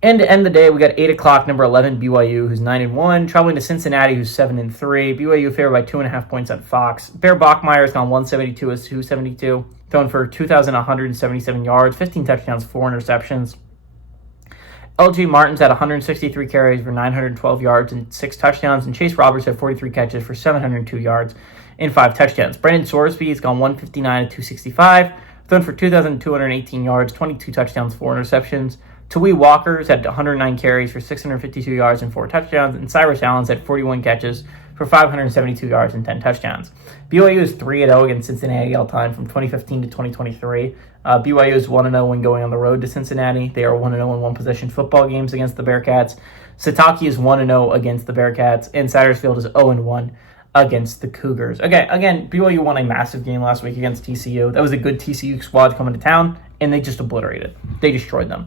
And to end the day, we got 8 o'clock, number 11, BYU, who's 9-1, traveling to Cincinnati, who's 7-3. BYU favored by 2.5 points on Fox. Bear Bachmeier's gone 172 as 272, thrown for 2,177 yards, 15 touchdowns, 4 interceptions. LG Martin's had 163 carries for 912 yards and 6 touchdowns, and Chase Roberts had 43 catches for 702 yards and 5 touchdowns. Brandon Sorsby's gone 159 at 265, thrown for 2,218 yards, 22 touchdowns, 4 interceptions. Tawee Walker's had 109 carries for 652 yards and 4 touchdowns, and Cyrus Allen's had 41 catches for 572 yards and 10 touchdowns. BYU is 3-0 against Cincinnati all time from 2015 to 2023. BYU is 1-0 when going on the road to Cincinnati. They are 1-0 in one-possession football games against the Bearcats. Sataki is 1-0 against the Bearcats, and Satterfield is 0-1 against the Cougars. Okay, again, BYU won a massive game last week against TCU. That was a good TCU squad coming to town, and they just obliterated. They destroyed them.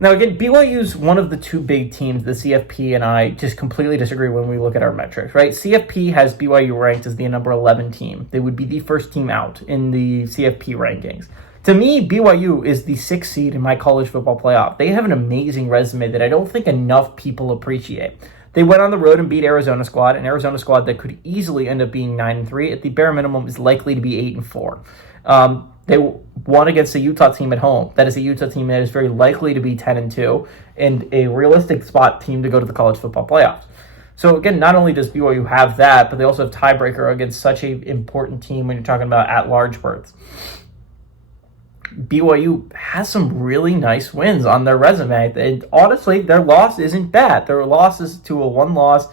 Now, again, BYU's one of the two big teams the CFP and I just completely disagree when we look at our metrics, right? CFP has BYU ranked as the number 11 team. They would be the first team out in the CFP rankings. To me, BYU is the 6th seed in my college football playoff. They have an amazing resume that I don't think enough people appreciate. They went on the road and beat Arizona squad, an Arizona squad that could easily end up being 9-3. At the bare minimum, is likely to be 8-4. They won against a Utah team at home. That is a Utah team that is very likely to be 10-2 and a realistic spot team to go to the college football playoffs. So again, not only does BYU have that, but they also have tiebreaker against such an important team when you're talking about at-large berths. BYU has some really nice wins on their resume. And honestly, their loss isn't bad. Their loss is to a one-loss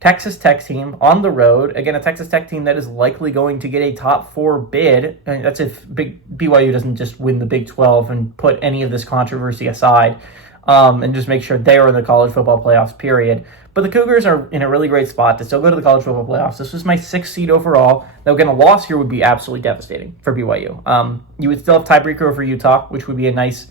Texas Tech team on the road. Again, a Texas Tech team that is likely going to get a top 4 bid. And that's if BYU doesn't just win the Big 12 and put any of this controversy aside and just make sure they are in the college football playoffs, period. But the Cougars are in a really great spot to still go to the college football playoffs. This was my 6th seed overall. Now, again, a loss here would be absolutely devastating for BYU. You would still have tiebreaker over Utah, which would be a nice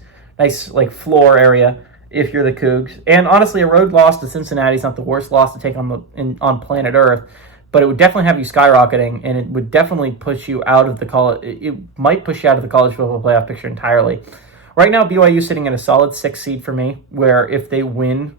like floor area if you're the Cougs. And honestly, a road loss to Cincinnati is not the worst loss to take on planet Earth, but it would definitely have you skyrocketing, and it would definitely push you out of the college. It might push you out of the college football playoff picture entirely. Right now, BYU is sitting in a solid 6th seed for me, where if they win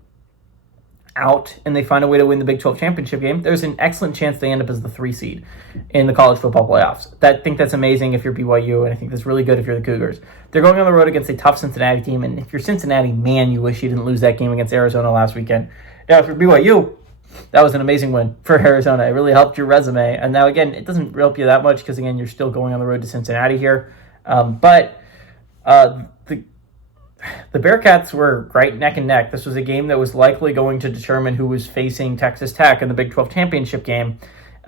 out and they find a way to win the Big 12 championship game, there's an excellent chance they end up as the 3 seed in the college football playoffs. I think that's amazing if you're BYU, and I think that's really good if you're the Cougars. They're going on the road against a tough Cincinnati team, and if you're Cincinnati, man, you wish you didn't lose that game against Arizona last weekend. Now, if you're BYU, that was an amazing win for Arizona. It really helped your resume. And now, again, it doesn't help you that much because, again, you're still going on the road to Cincinnati here. But the Bearcats were right neck and neck. This was a game that was likely going to determine who was facing Texas Tech in the Big 12 championship game.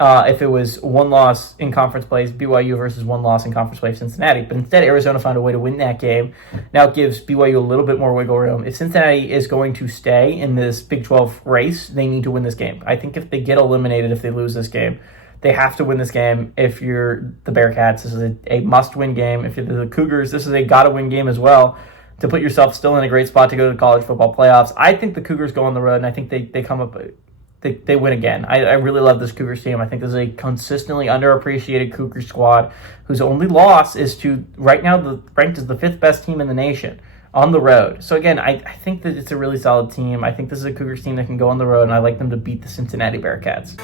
If it was one loss in conference plays, BYU versus one loss in conference play, Cincinnati. But instead, Arizona found a way to win that game. Now it gives BYU a little bit more wiggle room. If Cincinnati is going to stay in this Big 12 race, they need to win this game. I think if they get eliminated, if they lose this game, they have to win this game. If you're the Bearcats, this is a must-win game. If you're the Cougars, this is a gotta-win game as well to put yourself still in a great spot to go to the college football playoffs. I think the Cougars go on the road, and I think they come up, they win again. I really love this Cougars team. I think this is a consistently underappreciated Cougar squad whose only loss is to, right now, ranked as the 5th best team in the nation on the road. So again, I think that it's a really solid team. I think this is a Cougars team that can go on the road, and I like them to beat the Cincinnati Bearcats.